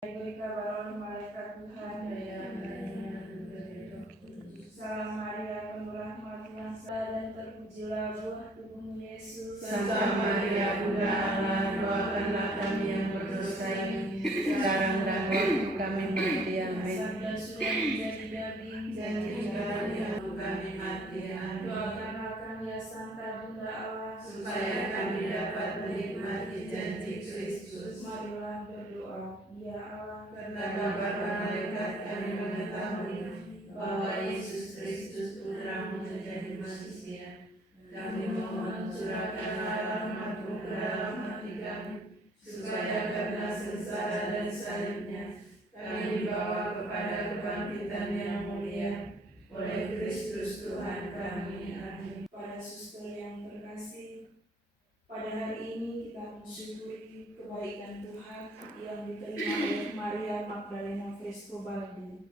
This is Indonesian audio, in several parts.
Diberi kabar oleh malaikat Tuhan, Salam Maria, penuh rahmat Tuhan dan terpujilah buah tubuhmu Yesus. Santa Maria, Bunda Allah, doakanlah kami yang berdosa ini, sekarang dan waktu kami mati. Amin. Sabda sudah menjadi daging, Janjikan yang kami mati. Amin. Doakanlah kami ya Santa Bunda Allah, supaya kami dapat menikmati janji Kristus. Marilah berdoa. Ya Allah, Karena kabar malaikat kami mengetahui bahwa Yesus Kristus Putramu menjadi manusia, kami mohon curahkanlah rahmat-Mu ke dalam hati kami, supaya karena sengsara dan salibnya kami dibawa kepada kebangkitan yang mulia oleh Kristus Tuhan kami. Amin. Para suster yang terkasih, pada hari ini kita mensyukuri kebaikan Tuhan yang diterima oleh Maria Magdalena Frescobaldi.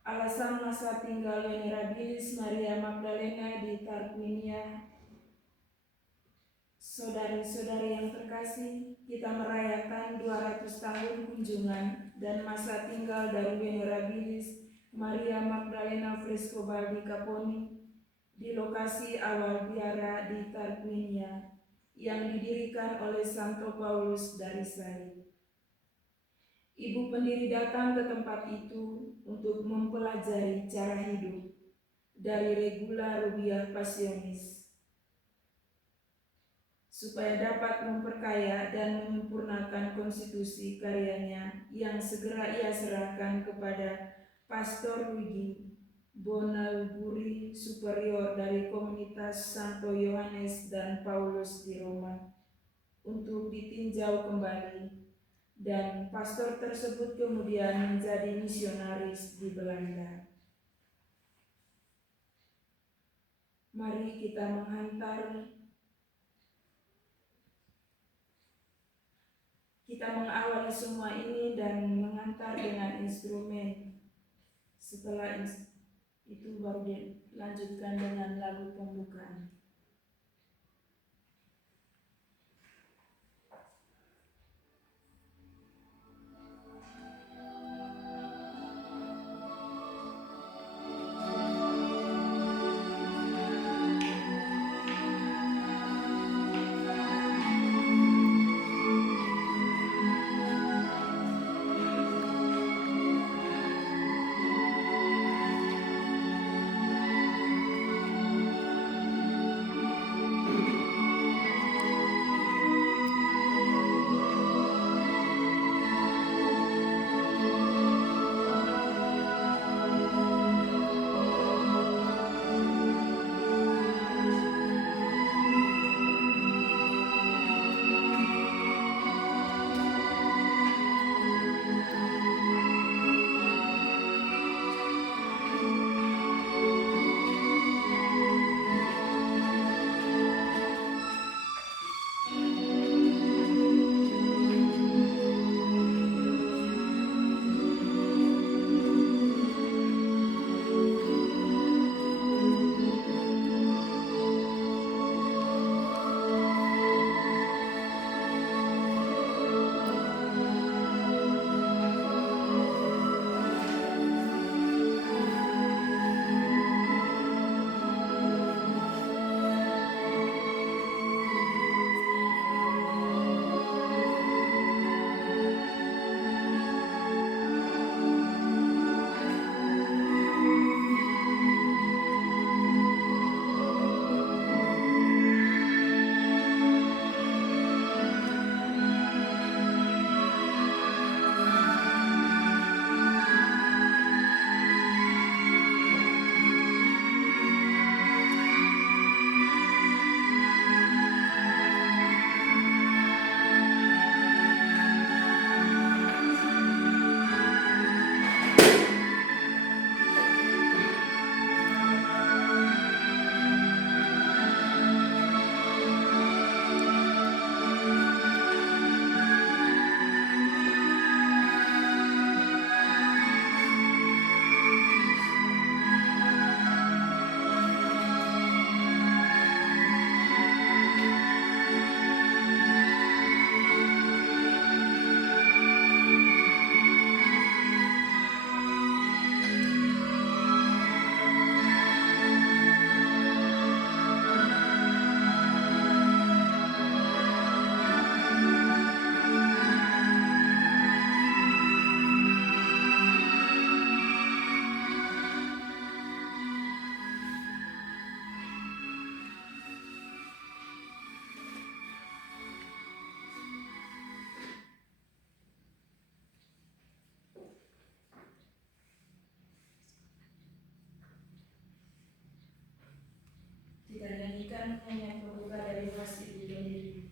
Alasan masa tinggal venerabilis Maria Magdalena di Tarquinia. Saudari-saudari yang terkasih, kita merayakan 200 tahun kunjungan dan masa tinggal dari venerabilis Maria Magdalena Frescobaldi Caponi di lokasi awal biara di Tarquinia yang didirikan oleh Santo Paulus dari Salib. Ibu pendiri datang ke tempat itu untuk mempelajari cara hidup dari Regula Rubiah Passionis, supaya dapat memperkaya dan menyempurnakan konstitusi karyanya yang segera ia serahkan kepada Pastor Luigi Bonalburi, superior dari komunitas Santo Yohanes dan Paulus di Roma, untuk ditinjau kembali, dan pastor tersebut kemudian menjadi misionaris di Belanda. Mari kita mengawali semua ini dan mengantar dengan instrumen. Setelah itu baru dilanjutkan dengan lagu pembukaan. Tuhan hanya terbuka dari kasih sendiri.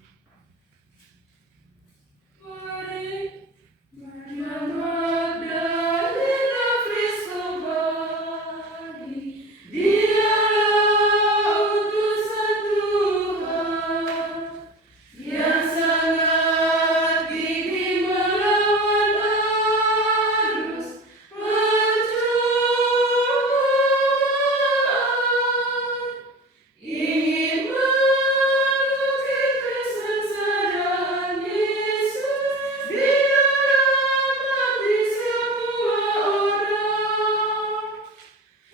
Maria Magdalena Frescobaldi, dialah utusan Tuhan yang sangat gigih melawan arus percobaan, ingin mengukir kesengsaraan Yesus di dalam hati semua orang.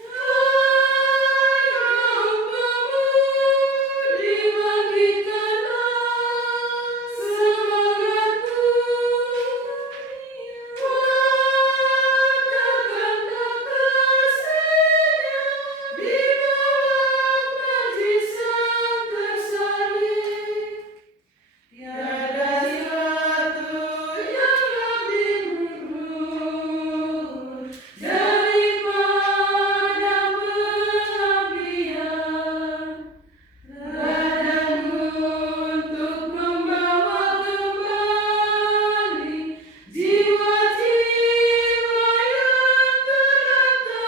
Hai kaum pemudi, bangkitkanlah semangatmu, wartakanlah kasihnya di bawah mujizat tersalib. Tiada satu yang lebih luhur daripada pengabdian, ladang untuk membawa kembali jiwa-jiwa yang terlantar ke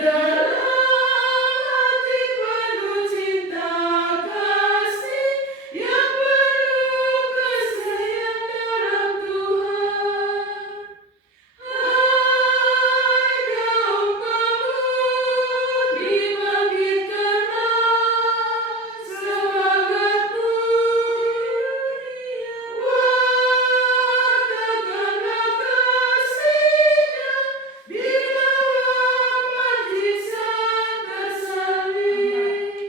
dalam hati penuh cinta kasih yang penuh kesayang dalam Tuhan. Hai kaum pemudi, bangkitkanlah semangatmu, wartakanlah kasihnya di bawah mujizat tersalib.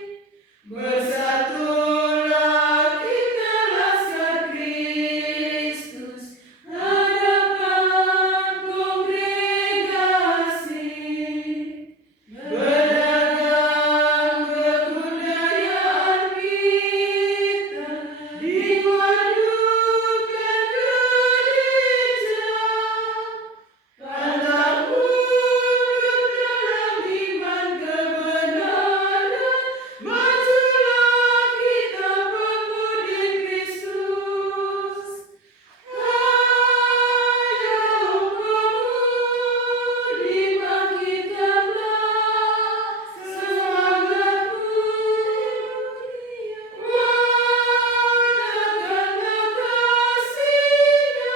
Bersatulah kita laskar Kristus, hadapan kongregasi, berdagang kebudayaan kita, dipadukan gereja, pantang mundur dalam iman kebenaran, majulah kita pemudi Kristus. Hai kaum pemudi, bangkitkanlah semangatmu, wartakanlah kasihnya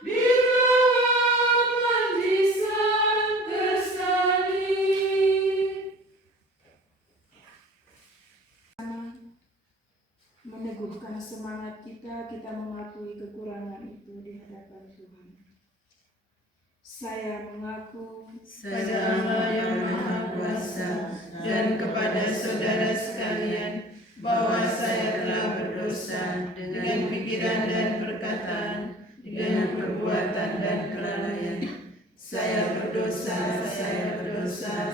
di bawah mujizat tersalib. Meneguhkan semangat kita mengakui kekurangan itu di hadapan Tuhan. Saya mengaku Pada Allah yang Maha Kuasa dan kepada saudara sekalian bahwa saya telah berdosa dengan pikiran dan perkataan, dengan perbuatan dan kelalaian. Saya berdosa,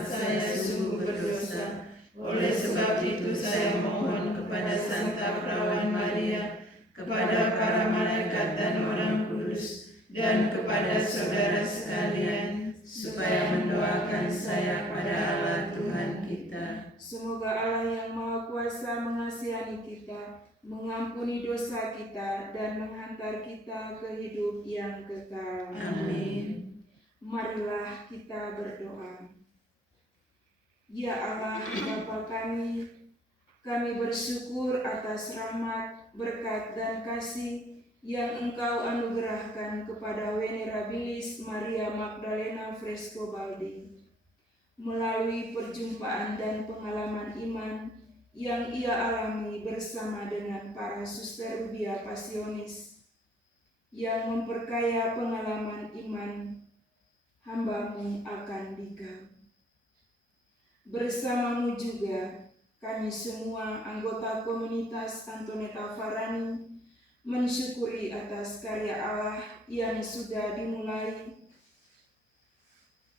saya sungguh berdosa. Oleh sebab itu saya mohon kepada Santa Perawan Maria, kepada para malaikat dan orang kudus, dan kepada saudara sekalian, supaya mendoakan saya pada Allah Tuhan kita. semoga Allah yang Maha Kuasa mengasihani kita, mengampuni dosa kita, dan menghantar kita ke hidup yang kekal. Amin. Marilah kita berdoa. Ya Allah Bapa kami bersyukur atas rahmat, berkat, dan kasih yang Engkau anugerahkan kepada Venerabilis Maria Magdalena Frescobaldi. Melalui perjumpaan dan pengalaman iman yang ia alami bersama dengan para suster Rubia Pasionis yang memperkaya pengalaman iman hamba-Mu akan Dikau. Bersamamu juga kami semua anggota komunitas Antoneta Farani mensyukuri atas karya Allah yang sudah dimulai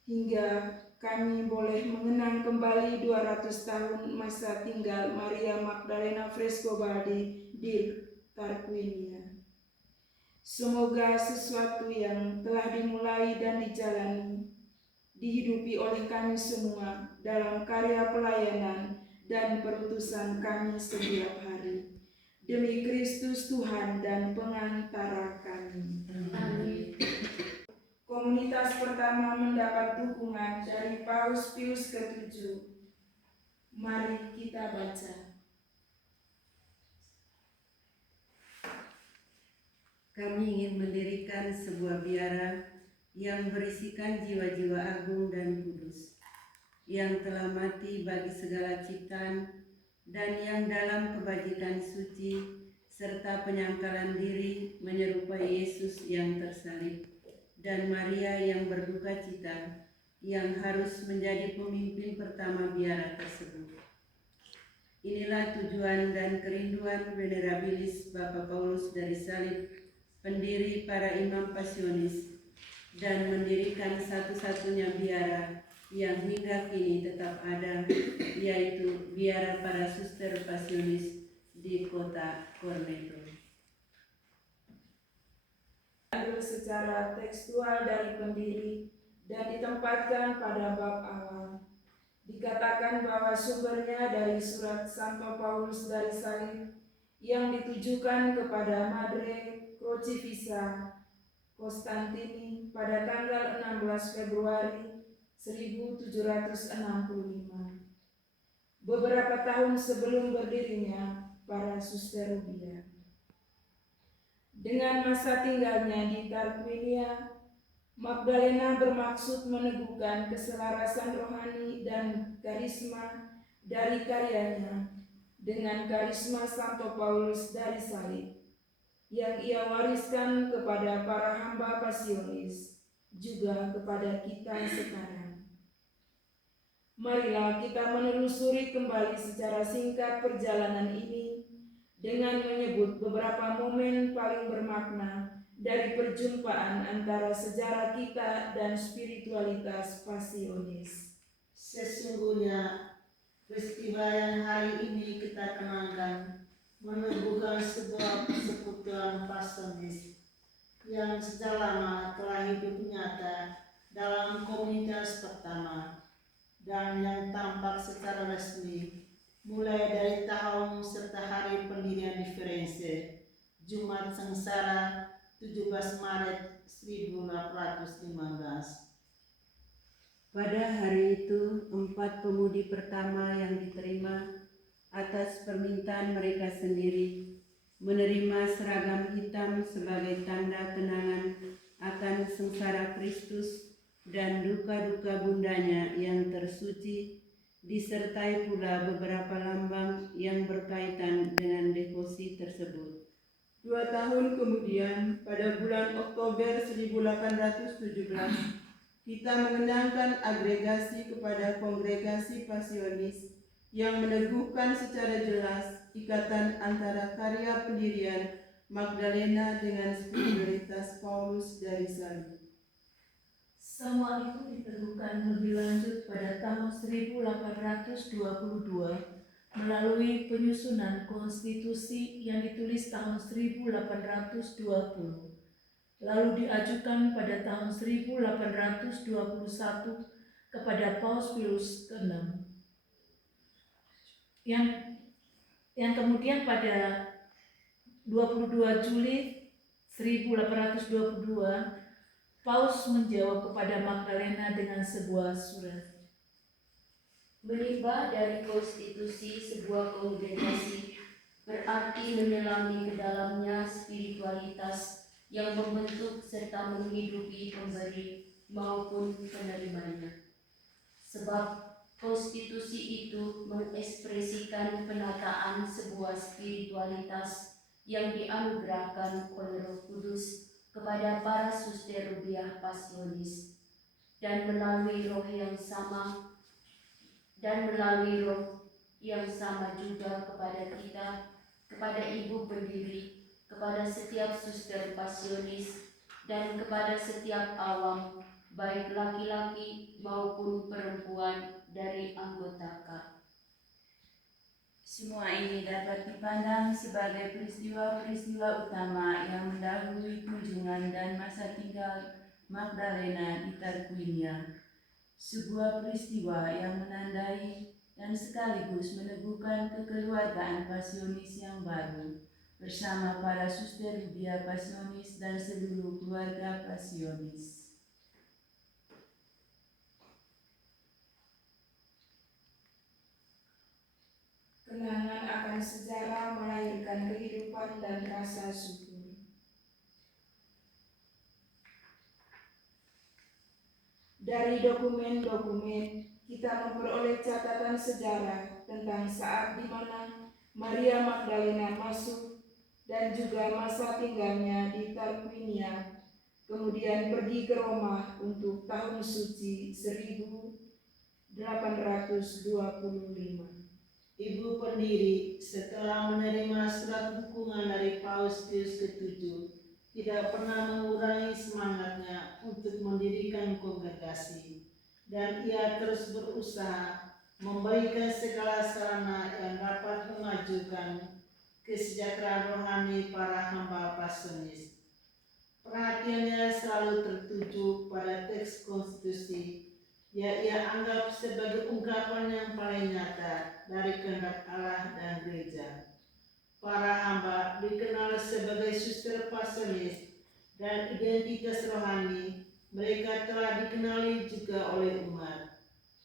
hingga kami boleh mengenang kembali 200 tahun masa tinggal Maria Magdalena Frescobaldi di Tarquinia. Semoga sesuatu yang telah dimulai dan dijalani dihidupi oleh kami semua dalam karya pelayanan dan perutusan kami setiap hari. Demi Kristus Tuhan dan pengantara kami. Amin. Komunitas pertama mendapat dukungan dari Paus Pius ke-7. Mari kita baca. Kami ingin mendirikan sebuah biara yang berisikan jiwa-jiwa agung dan kudus, yang telah mati bagi segala ciptaan dan yang dalam kebajikan suci serta penyangkalan diri menyerupai Yesus yang tersalib, dan Maria yang berduka cita, yang harus menjadi pemimpin pertama biara tersebut. Inilah tujuan dan kerinduan Venerabilis Bapak Paulus dari Salib, pendiri para imam pasionis, dan mendirikan satu-satunya biara yang hingga kini tetap ada, yaitu biara para suster pasionis di kota Corneto. Diambil secara tekstual dari pendiri dan ditempatkan pada bab awal. Dikatakan bahwa sumbernya dari surat Santo Paulus dari Salib yang ditujukan kepada Madre Crucifissa Konstantini pada tanggal 16 Februari 1765. Beberapa tahun sebelum berdirinya para Suster Rubia. Dengan masa tinggalnya di Tarquinia, Magdalena bermaksud meneguhkan keselarasan rohani dan karisma dari karyanya dengan karisma Santo Paulus dari Salib yang ia wariskan kepada para hamba pasionis, juga kepada kita sekarang. Marilah kita menelusuri kembali secara singkat perjalanan ini dengan menyebut beberapa momen paling bermakna dari perjumpaan antara sejarah kita dan spiritualitas pasionis. Sesungguhnya peristiwa yang hari ini kita kenangkan meneguhkan sebuah persekutuan pasionis yang sejak lama telah hidup nyata dalam komunitas pertama dan yang tampak secara resmi mulai dari tahun serta hari pendirian di Firenze, Jumat Sengsara 17 Maret 1815. Pada hari itu, 4 pemudi pertama yang diterima atas permintaan mereka sendiri menerima seragam hitam sebagai tanda kenangan akan sengsara Kristus dan duka-duka bundanya yang tersuci, disertai pula beberapa lambang yang berkaitan dengan devosi tersebut. 2 tahun kemudian, pada bulan Oktober 1817, kita mengenangkan agregasi kepada kongregasi pasionis yang meneguhkan secara jelas ikatan antara karya pendirian Magdalena dengan spiritualitas Paulus dari Salib. Semua itu diteguhkan lebih lanjut pada tahun 1822 melalui penyusunan konstitusi yang ditulis tahun 1820, lalu diajukan pada tahun 1821 kepada Paus Pius ke-6, yang kemudian pada 22 Juli 1822 Paus menjawab kepada Magdalena dengan sebuah surat. Menimba dari konstitusi sebuah kongregasi berarti menyelami ke dalamnya spiritualitas yang membentuk serta menghidupi pemberi maupun penerimanya. Sebab konstitusi itu mengekspresikan penataan sebuah spiritualitas yang dianugerahkan oleh Roh Kudus kepada para suster rubiah pasionis, dan melalui roh yang sama juga kepada kita, kepada ibu pendiri, kepada setiap suster pasionis, dan kepada setiap awam, baik laki-laki maupun perempuan dari anggota K. Semua ini dapat dipandang sebagai peristiwa-peristiwa utama yang mendahului kunjungan dan masa tinggal Magdalena di Tarquinia. Sebuah peristiwa yang menandai dan sekaligus meneguhkan kekeluargaan Pasionis yang baru bersama para suster Rubia Pasionis dan seluruh keluarga Pasionis. Kenangan akan sejarah melahirkan kehidupan dan rasa syukur. Dari dokumen-dokumen kita memperoleh catatan sejarah tentang saat di mana Maria Magdalena masuk dan juga masa tinggalnya di Tarquinia, kemudian pergi ke Roma untuk tahun suci 1825. Ibu pendiri setelah menerima surat dukungan dari Paus Pius ke-7 tidak pernah mengurangi semangatnya untuk mendirikan kongregasi, dan ia terus berusaha memberikan segala sarana yang dapat memajukan kesejahteraan rohani para hamba Pasionis. Perhatiannya selalu tertuju pada teks konstitusi yang ia anggap sebagai ungkapan yang paling nyata dari kehendak Allah dan gereja. Para hamba dikenal sebagai suster Pasionis, dan identitas rohani mereka telah dikenali juga oleh umat,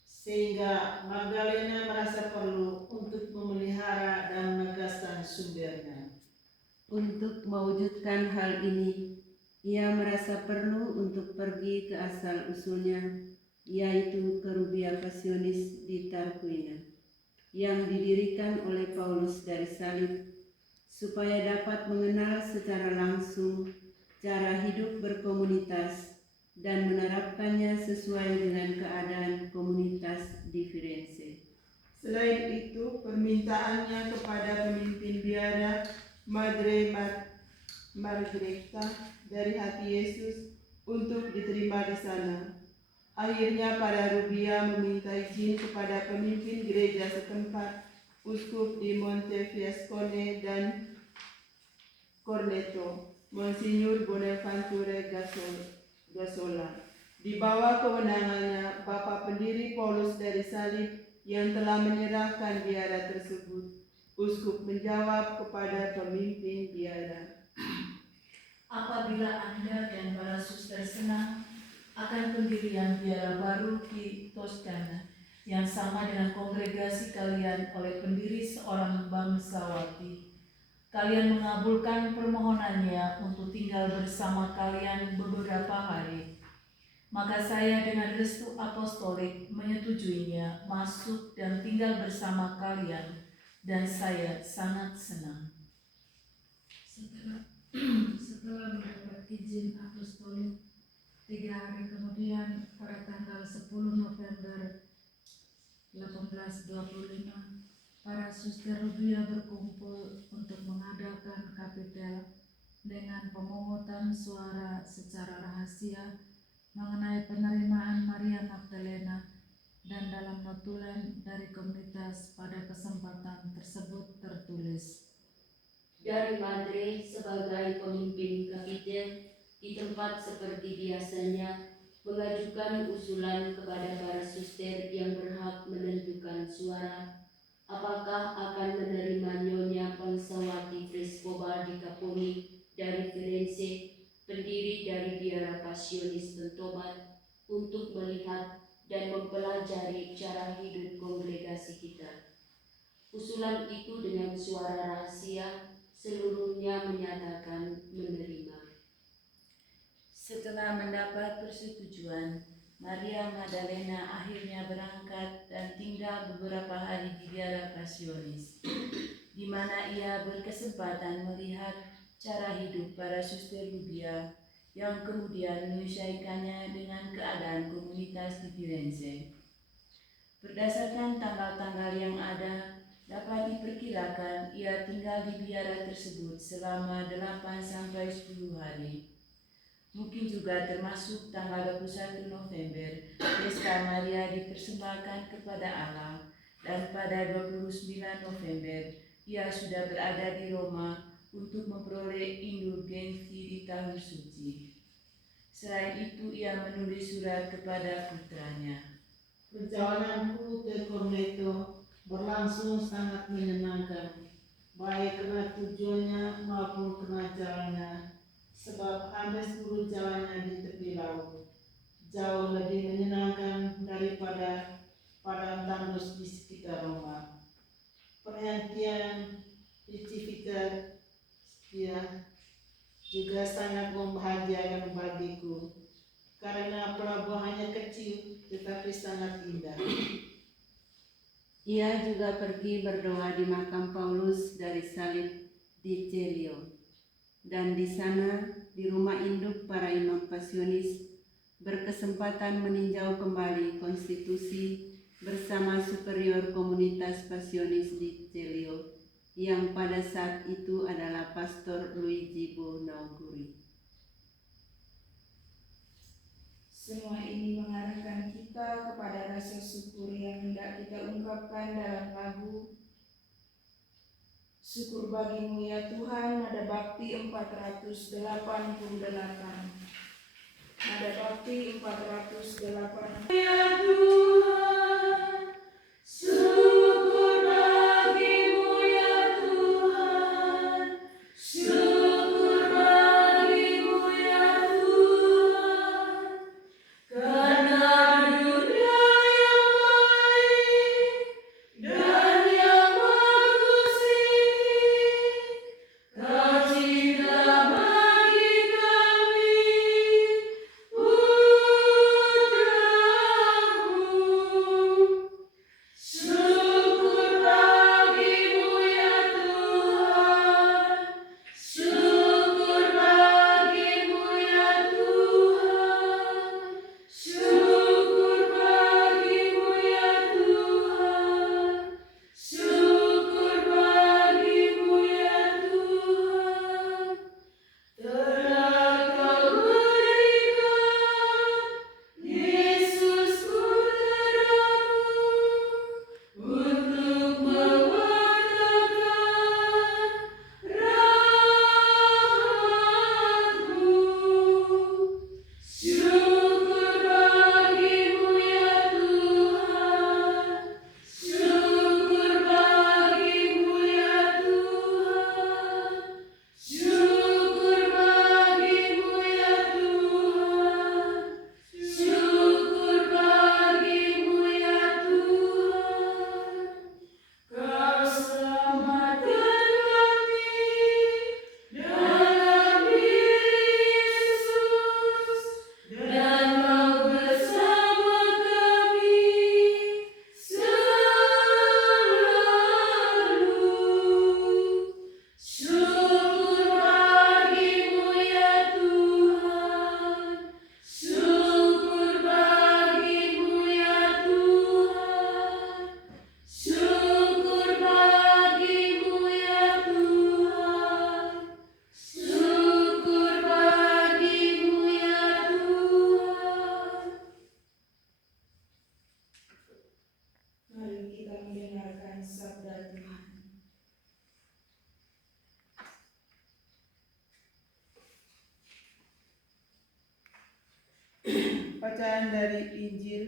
sehingga Magdalena merasa perlu untuk memelihara dan menegaskan sumbernya. Untuk mewujudkan hal ini, ia merasa perlu untuk pergi ke asal-usulnya, yaitu ke Rubia Pasionis di Tarquinia, yang didirikan oleh Paulus dari Salib, supaya dapat mengenal secara langsung cara hidup berkomunitas dan menerapkannya sesuai dengan keadaan komunitas di Firenze. Selain itu, permintaannya kepada pemimpin biara Madre Margreta dari hati Yesus untuk diterima di sana. Akhirnya para Rubia meminta izin kepada pemimpin gereja setempat, Uskup di Montefiascone dan Corneto, Monsignor Bonaventure Gasola. Di bawah kewenangannya, Bapak pendiri Paulus dari Salib yang telah menyerahkan biara tersebut, Uskup menjawab kepada pemimpin biara, Apabila Anda dan para suster senang akan pendirian biara baru di Toskana yang sama dengan kongregasi kalian oleh pendiri seorang bangsawati, kalian mengabulkan permohonannya untuk tinggal bersama kalian beberapa hari, maka saya dengan restu apostolik menyetujuinya masuk dan tinggal bersama kalian, dan saya sangat senang. Setelah mendapat izin apostolik, 3 hari kemudian pada tanggal 10 November 1825, para suster Rubia berkumpul untuk mengadakan kapitel dengan pemungutan suara secara rahasia mengenai penerimaan Maria Magdalena, dan dalam notulen dari komunitas pada kesempatan tersebut tertulis, Dari Madre sebagai pemimpin kapitel di tempat seperti biasanya mengajukan usulan kepada para suster yang berhak menentukan suara apakah akan menerima Nyonya Bangsawati Frescobaldi di Caponi dari Firenze, pendiri dari biara Pasionis bertobat, untuk melihat dan mempelajari cara hidup kongregasi kita. Usulan itu dengan suara rahasia seluruhnya menyatakan menerima. Setelah mendapat persetujuan, Maria Magdalena akhirnya berangkat dan tinggal beberapa hari di biara Pasionis, di mana ia berkesempatan melihat cara hidup para suster Rubia yang kemudian menyesuaikannya dengan keadaan komunitas di Firenze. Berdasarkan tanggal-tanggal yang ada, dapat diperkirakan ia tinggal di biara tersebut selama 8-10 hari. Mungkin juga termasuk tanggal 21 November, Pesta Maria dipersembahkan kepada Allah, dan pada 29 November, ia sudah berada di Roma untuk memperoleh indulgensi di tahun suci. Selain itu, ia menulis surat kepada putranya. Perjalananku ke Corneto berlangsung sangat menyenangkan, baik karena tujuannya maupun karena jalannya, sebab hampir seluruh jalannya di tepi laut. Jauh lebih menyenangkan daripada padang tandus di sekitar Roma. Perhentian di Civita juga sangat membahagiakan bagiku, karena pelabuhannya kecil tetapi sangat indah. Ia juga pergi berdoa di makam Paulus dari salib di Celio. Dan di sana, di rumah induk para imam pasionis, berkesempatan meninjau kembali konstitusi bersama superior komunitas pasionis di Celio, yang pada saat itu adalah Pastor Luigi Bonauguri. Semua ini mengarahkan kita kepada rasa syukur yang hendak kita ungkapkan dalam lagu Syukur Bagimu ya Tuhan, nada bakti 488. Nada bakti 488. Ya Tuhan, syukur bagimu ya Tuhan, syukur bagimu ya Tuhan, karena dunia yang baik dan yang bagus ini, Kau cinta bagi kami, putramu. Syukur bagimu ya Tuhan, syukur bagimu ya Tuhan, syukur bagimu ya Tuhan, syukur bagimu ya Tuhan. Telah Kau berikan Yesus putramu untuk mewartakan rahmat-Mu. Syukur bagimu ya Tuhan, syukur bagimu ya Tuhan, syukur bagimu ya Tuhan, syukur bagimu ya Tuhan. Kau selamatkan kami dalam diri Yesus, dan Kau bersama kami selalu. Syukur bagimu ya Tuhan, syukur bagimu ya Tuhan, syukur bagimu ya Tuhan, syukur bagimu ya Tuhan. Mari kita mendengarkan sabda Tuhan. Bacaan dari Injil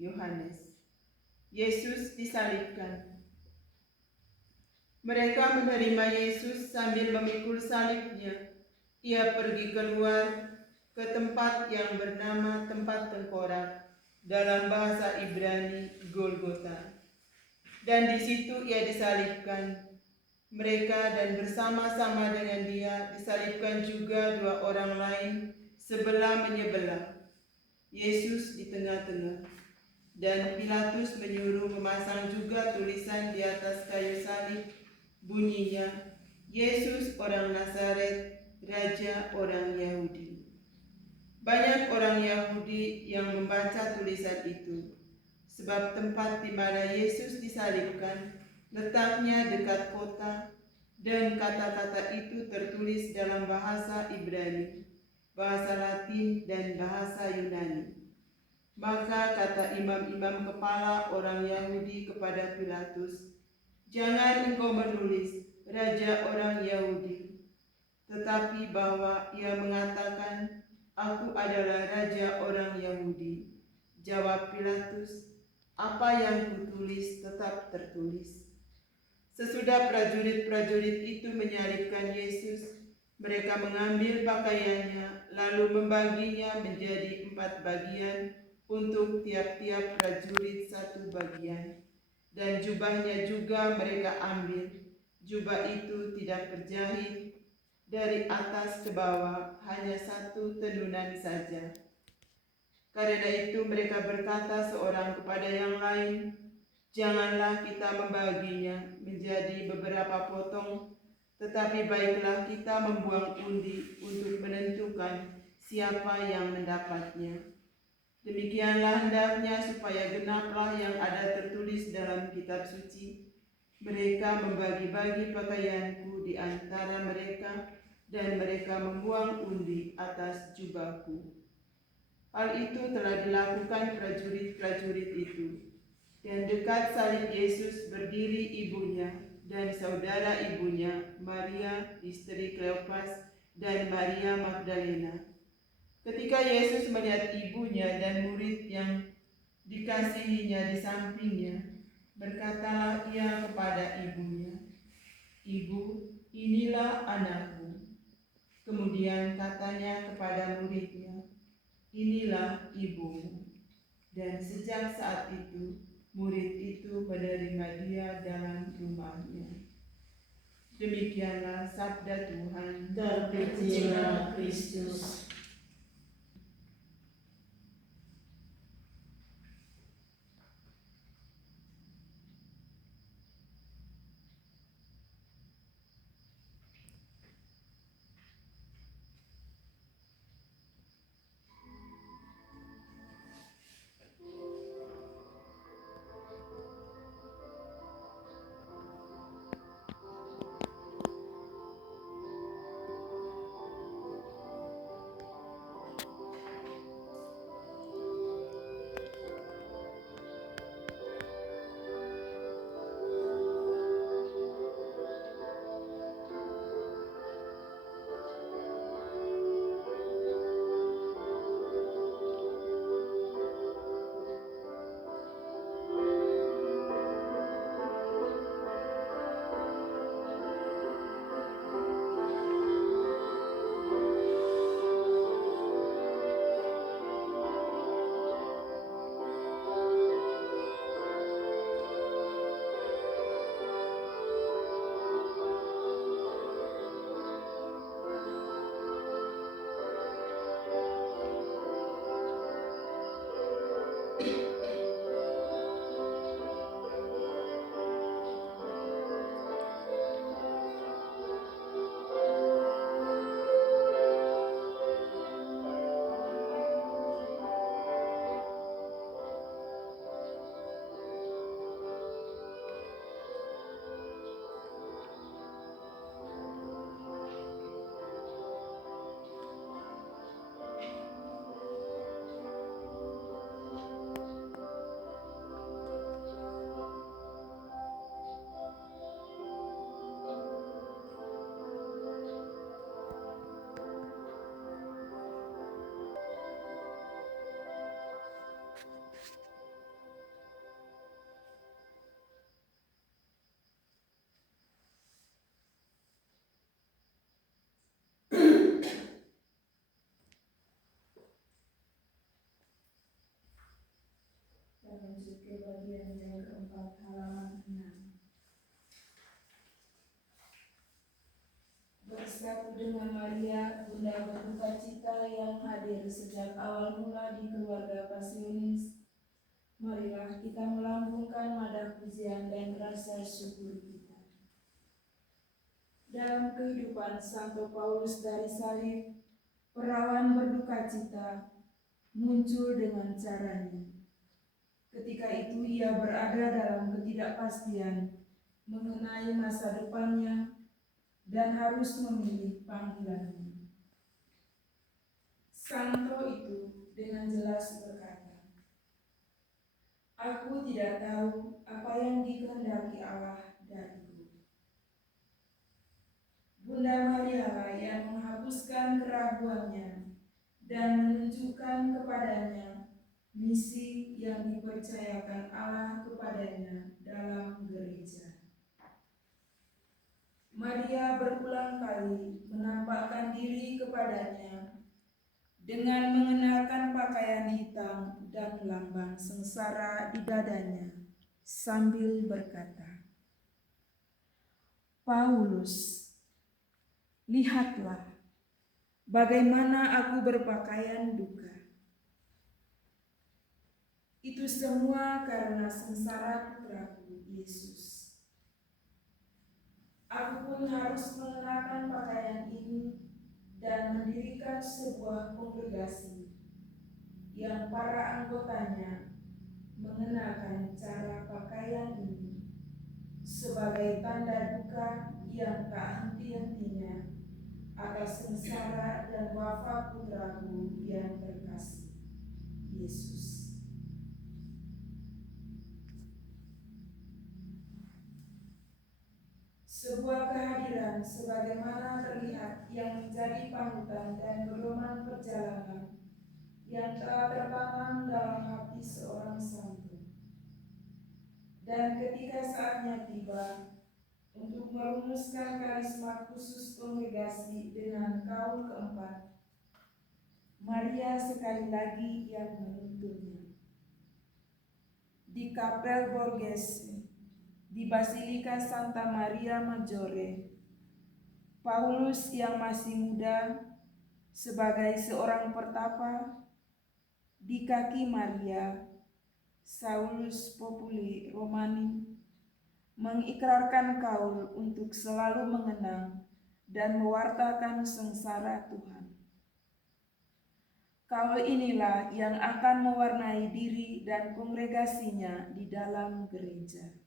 Yohanes. Yesus disalibkan. Mereka menerima Yesus sambil memikul salibnya. Ia pergi keluar ke tempat yang bernama tempat tengkorak, dalam bahasa Ibrani Golgota. Dan di situ ia disalibkan. Mereka dan bersama-sama dengan dia disalibkan juga dua orang lain sebelah menyebelah. Yesus di tengah-tengah. Dan Pilatus menyuruh memasang juga tulisan di atas kayu salib, bunyinya, Yesus orang Nazaret, Raja orang Yahudi. Banyak orang Yahudi yang membaca tulisan itu, sebab tempat di mana Yesus disalibkan letaknya dekat kota, dan kata-kata itu tertulis dalam bahasa Ibrani, bahasa Latin, dan bahasa Yunani. Maka kata imam-imam kepala orang Yahudi kepada Pilatus, "Jangan engkau menulis Raja orang Yahudi, tetapi bahwa ia mengatakan, Aku adalah Raja orang Yahudi." Jawab Pilatus, Apa yang kutulis tetap tertulis. Sesudah prajurit-prajurit itu menyalibkan Yesus, mereka mengambil pakaiannya, lalu membaginya menjadi 4 bagian untuk tiap-tiap prajurit 1 bagian. Dan jubahnya juga mereka ambil. Jubah itu tidak berjahit, dari atas ke bawah hanya 1 tenunan saja. Karena itu mereka berkata seorang kepada yang lain, "Janganlah kita membaginya menjadi beberapa potong, tetapi baiklah kita membuang undi untuk menentukan siapa yang mendapatnya." Demikianlah hendaknya supaya genaplah yang ada tertulis dalam kitab suci. Mereka membagi-bagi pakaianku di antara mereka, dan mereka membuang undi atas jubahku. Hal itu telah dilakukan prajurit-prajurit itu. Dan dekat salib Yesus berdiri ibunya dan saudara ibunya, Maria, istri Kleopas, dan Maria Magdalena. Ketika Yesus melihat ibunya dan murid yang dikasihinya di sampingnya, berkatalah ia kepada ibunya, "Ibu, inilah anakmu." Kemudian katanya kepada muridnya, "Inilah ibumu." Dan sejak saat itu, murid itu menerima dia dalam rumahnya. Demikianlah sabda Tuhan. Terpujilah Kristus. Lanjut ke bagian yang keempat, halaman 6. Bersatu dengan Maria, Bunda berduka cita yang hadir sejak awal mula di keluarga Pasionis, marilah kita melambungkan nada pujian dan rasa syukur kita. Dalam kehidupan Santo Paulus dari salib, perawan berduka cita muncul dengan caranya. Ketika itu ia berada dalam ketidakpastian mengenai masa depannya dan harus memilih panggilannya. Santo itu dengan jelas berkata, "Aku tidak tahu apa yang dikehendaki Allah dariku." Bunda Maria lah yang menghapuskan keraguannya dan menunjukkan kepadanya misi yang dipercayakan Allah kepadanya dalam gereja. Maria berulang kali menampakkan diri kepadanya dengan mengenakan pakaian hitam dan lambang sengsara di dadanya sambil berkata, "Paulus, lihatlah bagaimana aku berpakaian duka. Itu semua karena sengsara putraku Yesus. Aku pun harus mengenakan pakaian ini dan mendirikan sebuah kongregasi yang para anggotanya mengenakan cara pakaian ini sebagai tanda duka yang tak henti-hentinya atas sengsara dan wafat putraku yang terkasih, Yesus." Sebuah kehadiran sebagaimana terlihat yang menjadi panutan dan pedoman perjalanan yang telah tertanam dalam hati seorang santun. Dan ketika saatnya tiba untuk merumuskan karisma khusus kongregasi dengan kaum keempat, Maria sekali lagi yang menuntunnya. Di Kapel Borghese, di Basilika Santa Maria Maggiore, Paulus yang masih muda sebagai seorang pertapa, di kaki Maria, Saulus Populi Romani, mengikrarkan kaul untuk selalu mengenang dan mewartakan sengsara Tuhan. Kaul inilah yang akan mewarnai diri dan kongregasinya di dalam gereja.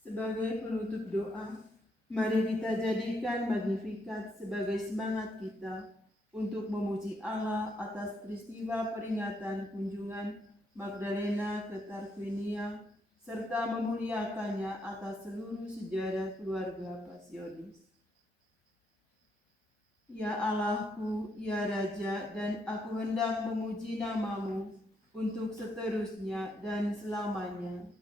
Sebagai penutup doa, mari kita jadikan Magnificat sebagai semangat kita untuk memuji Allah atas peristiwa peringatan kunjungan Magdalena ke Tarquinia, serta memuliakannya atas seluruh sejarah keluarga Pasionis. Ya Allahku, ya Raja, dan aku hendak memuji nama-Mu untuk seterusnya dan selamanya.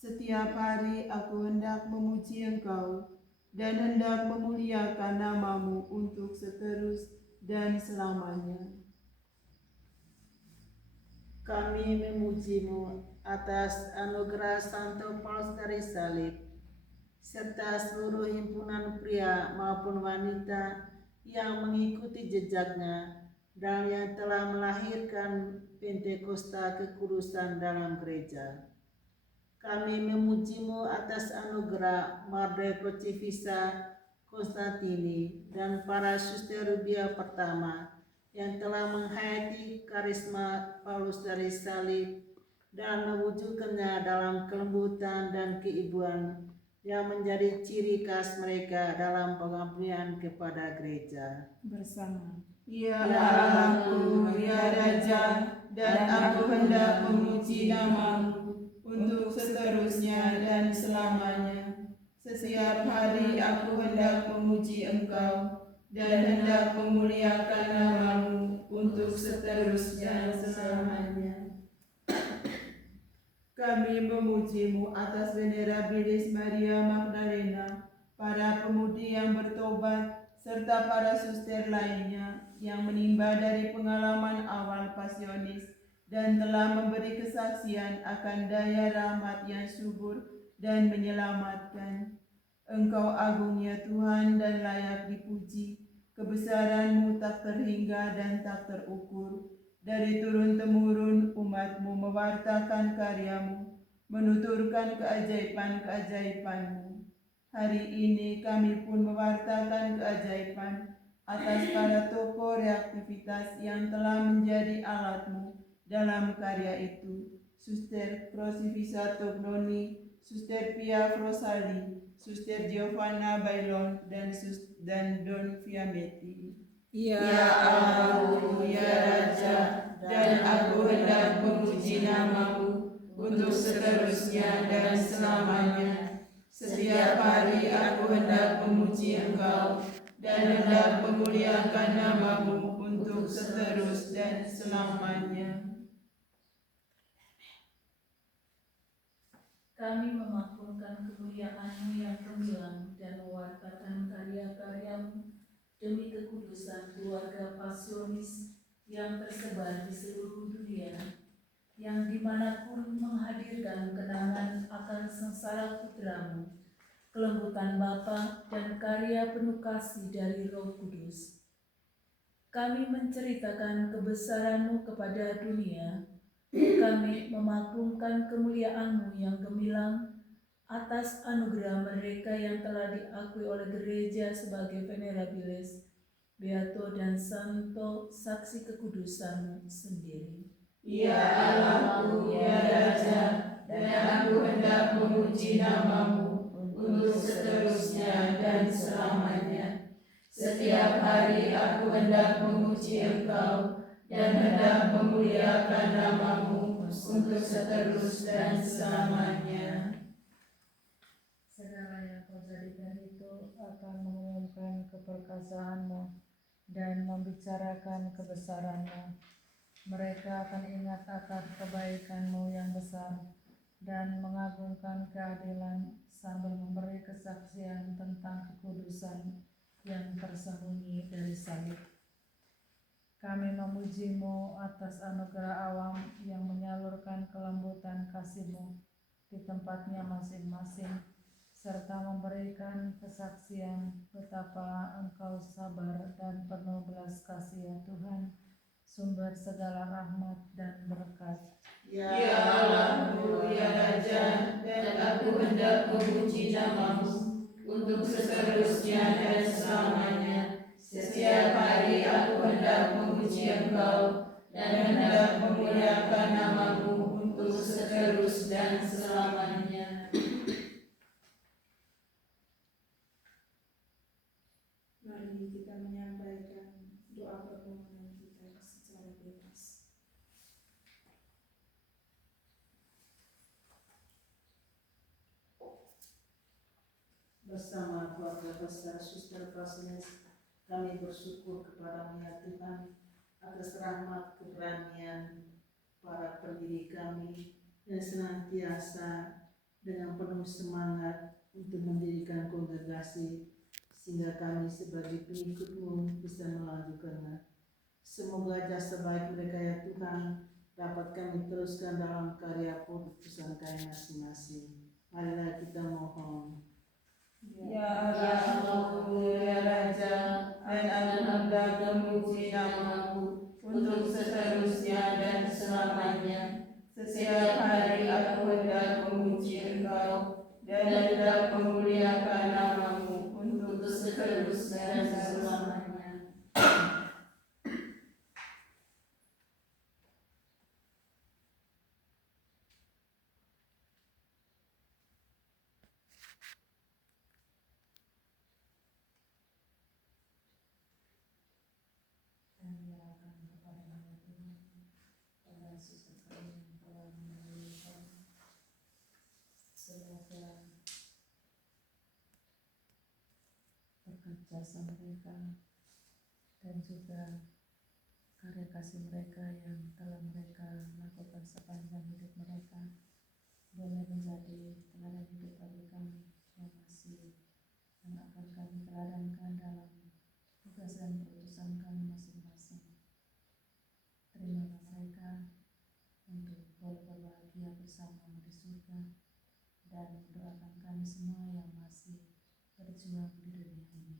Setiap hari aku hendak memuji Engkau dan hendak memuliakan nama-Mu untuk seterus dan selamanya. Kami memuji-Mu atas anugerah Santo Paulus dari Salib, serta seluruh himpunan pria maupun wanita yang mengikuti jejaknya dan yang telah melahirkan Pentakosta kekudusan dalam gereja. Kami memuji-Mu atas anugerah Mardel Crucifissa Konstantini dan para suster Rubia pertama yang telah menghayati karisma Paulus dari Salib dan mewujudkannya dalam kelembutan dan keibuan yang menjadi ciri khas mereka dalam pengabdian kepada gereja. Bersama. Ya Allahku, ya Raja, dan aku hendak memuji nama-Mu untuk seterusnya dan selamanya. Setiap hari aku hendak memuji Engkau dan hendak memuliakan nama-Mu untuk seterusnya dan selamanya. Kami memuji-Mu atas Venerabilis Maria Magdalena, para pemudi yang bertobat, serta para suster lainnya yang menimba dari pengalaman awal Pasionis dan telah memberi kesaksian akan daya rahmat yang subur dan menyelamatkan. Engkau agung ya Tuhan dan layak dipuji, kebesaran-Mu tak terhingga dan tak terukur. Dari turun-temurun umat-Mu mewartakan karya-Mu, menuturkan keajaiban-keajaiban-Mu. Hari ini kami pun mewartakan keajaiban atas para tokoh reaktivitas yang telah menjadi alat-Mu dalam karya itu. Suster Crucifissa Tognoni, Suster Pia Frosali, Suster Giovanna Bailon, dan Don Fiametti. Ya Allahku, ya Raja, dan aku hendak memuji nama-Mu untuk seterusnya dan selamanya. Setiap hari aku hendak memuji Engkau dan hendak memuliakan nama-Mu untuk seterus dan selamanya. Kami memaklumkan kemuliaan-Mu yang gemilang dan mewartakan karya-karya-Mu demi kekudusan keluarga Pasionis yang tersebar di seluruh dunia, yang dimanapun menghadirkan kenangan akan sengsara putra-Mu, kelembutan Bapa dan karya penuh kasih dari Roh Kudus. Kami menceritakan kebesaran-Mu kepada dunia. Kami memaklumkan kemuliaan-Mu yang gemilang atas anugerah mereka yang telah diakui oleh gereja sebagai venerabilis, beato dan santo, saksi kekudusan-Mu sendiri. Ya Allahku, ya Raja, dan aku hendak memuji nama-Mu untuk seterusnya dan selamanya. Setiap hari aku hendak memuji Engkau dan hendak memuliakan nama-Mu untuk seterus dan selamanya. Segala yang kau jadikan itu akan mengumumkan keperkasaan-Mu dan membicarakan kebesaran-Mu. Mereka akan ingat akan kebaikan-Mu yang besar dan mengagungkan keadilan sambil memberi kesaksian tentang kekudusan yang tersembunyi dari salib. Kami memuji-Mu atas anugerah awam yang menyalurkan kelembutan kasih-Mu di tempatnya masing-masing, serta memberikan kesaksian betapa Engkau sabar dan penuh belas kasih, ya Tuhan, sumber segala rahmat dan berkat. Ya Allahku, ya Raja, dan aku hendak memuji nama-Mu untuk seterusnya dan selamanya. Setiap hari aku hendak memuji Engkau dan hendak memuliakan nama-Mu untuk seterus dan selamanya. Mari kita menyampaikan doa permohonan kita secara bebas. Bersama keluarga besar Suster Pasionis, kami bersyukur kepada-Mu ya Tuhan atas rahmat keberanian para pendiri kami yang senantiasa dengan penuh semangat untuk mendirikan kongregasi, sehingga kami sebagai pengikut-Mu bisa melanjutkannya. Semoga jasa baik mereka ya Tuhan dapat kami teruskan dalam karya keputusan kami masing-masing. Marilah kita mohon. Ya Allahku, ya Raja, dan aku hendak memuji nama-Mu untuk seterusnya dan selamanya. Setiap hari aku hendak memuji Engkau dan hendak memuliakan nama-Mu untuk seterus dan selamanya. Dan menyerahkan kepada-Mu ya Tuhan, para suster kami yang telah menderita, semoga berkat jasa mereka dan juga karya kasih mereka yang telah mereka lakukan sepanjang hidup mereka boleh menjadi teladan hidup bagi kami yang akan kami teladankan dalam tugas dan keputusan kami masing-masing. Terimalah mereka untuk boleh berbahagia bersama-Mu di surga, dan doakan kami semua yang masih berjuang di dunia ini.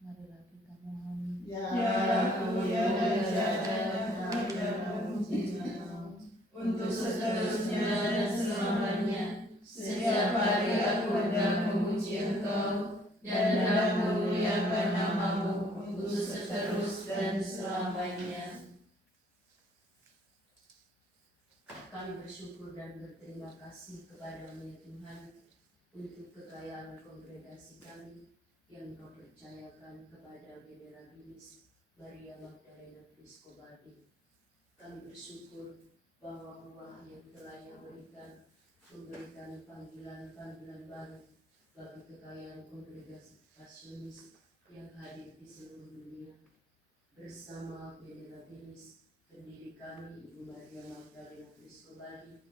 Marilah kita mohon. Ya Allahku, ya Raja, dan aku hendak memuji nama-Mu untuk seterusnya dan selamanya. Setiap hari aku hendak memuji Engkau dan hendak memuliakan nama-Mu untuk seterus dan selamanya. Kami bersyukur dan berterima kasih kepada-Mu ya Tuhan untuk kekayaan kongregasi kami yang Kau percayakan kepada Venerabilis Maria Magdalena Friscobaldi. Kami bersyukur bahwa buah yang telah Ia berikan memberikan panggilan-panggilan baru bagi kekayaan kongregasi Pasionis yang hadir di seluruh dunia. Bersama Venerabilis pendiri kami Ibu Maria Magdalena Friscobaldi,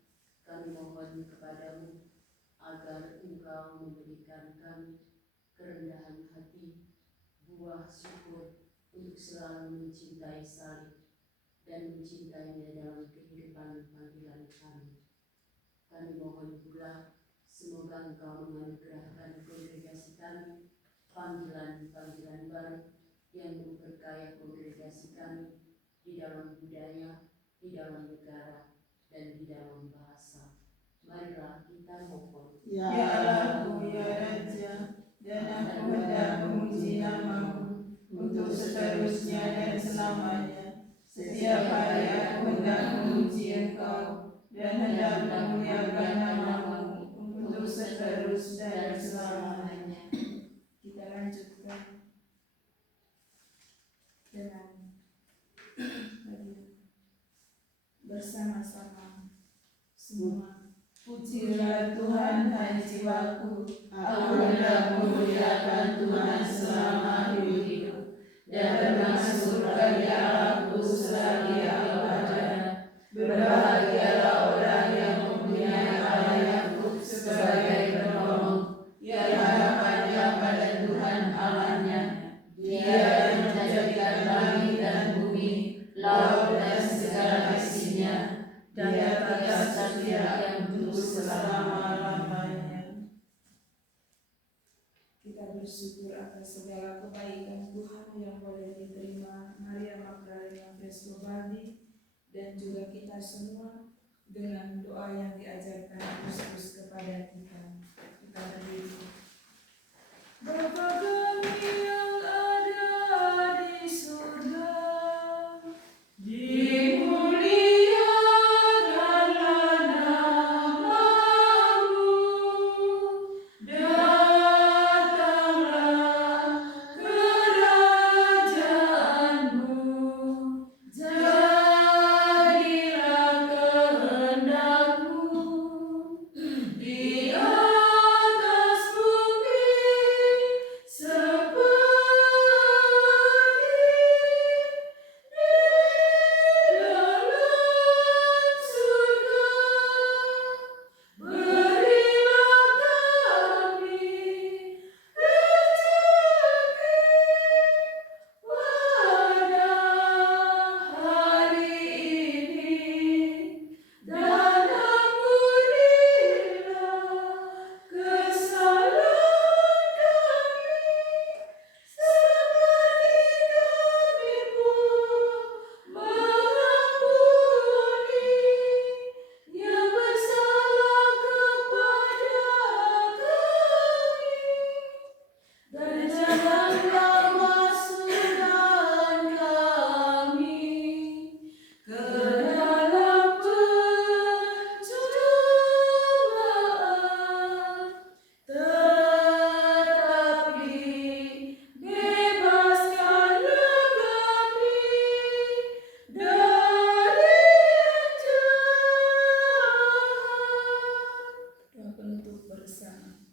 kami mohon kepada-Mu agar Engkau memberikan kami kerendahan hati, buah syukur untuk selalu mencintai salib dan mencintainya dalam kehidupan panggilan kami. Kami mohon pula semoga Engkau menganugerahkan kongregasi kami panggilan-panggilan baru yang memperkaya kongregasi kami di dalam budaya, di dalam negara, dan di dalam bahasa. Marilah kita mohon. Ya Ya Allahku, Allahku, ya Raja, dan aku hendak memuji namamu untuk seterusnya dan selamanya. Setiap hari aku hendak memuji Engkau dan hendak memuliakan namamu untuk seterus dan selamanya. Kita lanjutkan dengan bersama-sama semua. Pujilah Tuhan, hai jiwaku, aku hendak memuliakan Tuhan selama aku hidup, dan bermasmur bagi Allahku selagi aku ada. Berbahagialah orang yang mempunyai Allah Yakub sebagai penolong, yang harapannya pada Tuhan Allahnya. Dia yang menjadikan langit dan bumi, laut dan segala isinya. Dia tetap setia untuk selama-lamanya. Kita bersyukur atas segala kebaikan Tuhan yang boleh diterima Maria Magdalena Frescobaldi dan juga kita semua dengan doa yang diajarkan Kristus kepada kita. Kita berdiri. Bapa kami yang ada di surga, dimuliakanlah namamu, datanglah kerajaanmu, jadilah kehendakmu di atas bumi seperti di dalam surga. Berilah kami rezeki pada hari ini, dan ampunilah kesalahan kami seperti kami pun mengampuni yang bersalah kepada kami. Dan janganlah masukkan kami ke dalam pencobaan, tetapi bebaskanlah kami dari yang jahat. Doa penutup bersama.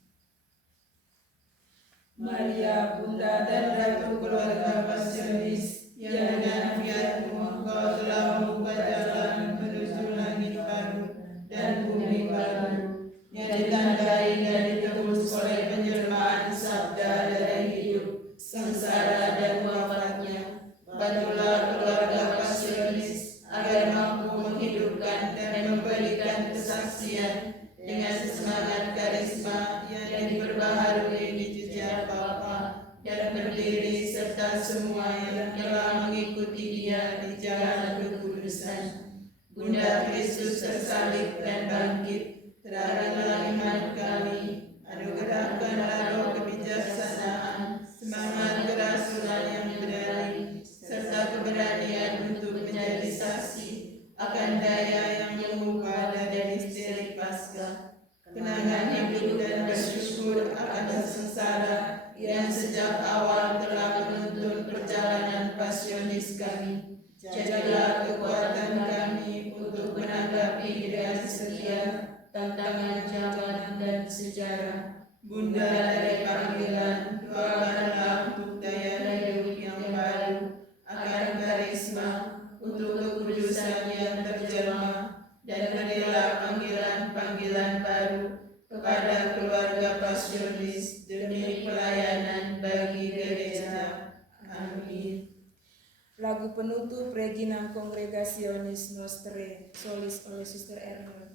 Maria, Bunda dan Ratu keluarga Pasionis, yang dengan fiat-Mu Engkau telah membuka jalan menuju langit baru dan bumi baru, yang ditandai dan ditebus oleh penjelmaan sabda dari hidup, sengsara dan wafatnya. Bantulah keluarga Pasionis agar mampu menghidupkan dan memberikan kesaksian dengan semangat karisma yang diperbaharui di jejak Bapa dan berdiri serta semua yang telah mengikuti Dia di jalan kekudusan. Bunda Kristus tersalib dan bangkit, terangkanlah iman kami, anugerahkanlah roh kebijaksanaan, semangat kerasulan yang berdali, serta keberanian untuk menjadi saksi akan daya yang mengubah dari misteri Paskah. Kenangan hidup dan bersyukur akan sengsara yang sejak awal telah menuntun perjalanan pasionis kami. Jadilah kekuatan kami untuk menanggapi dengan setia tantangan zaman dan sejarah. Bunda dari panggilan, doakanlah untuk daya hidup yang baru, akan karisma, untuk kekudusan yang terjelma, dan berilah panggilan-panggilan baru kepada keluarga Pasionis demi pelayanan bagi gereja. Amin. Lagu penutup Regina Congregationis Nostrae, solis oleh Suster Erna.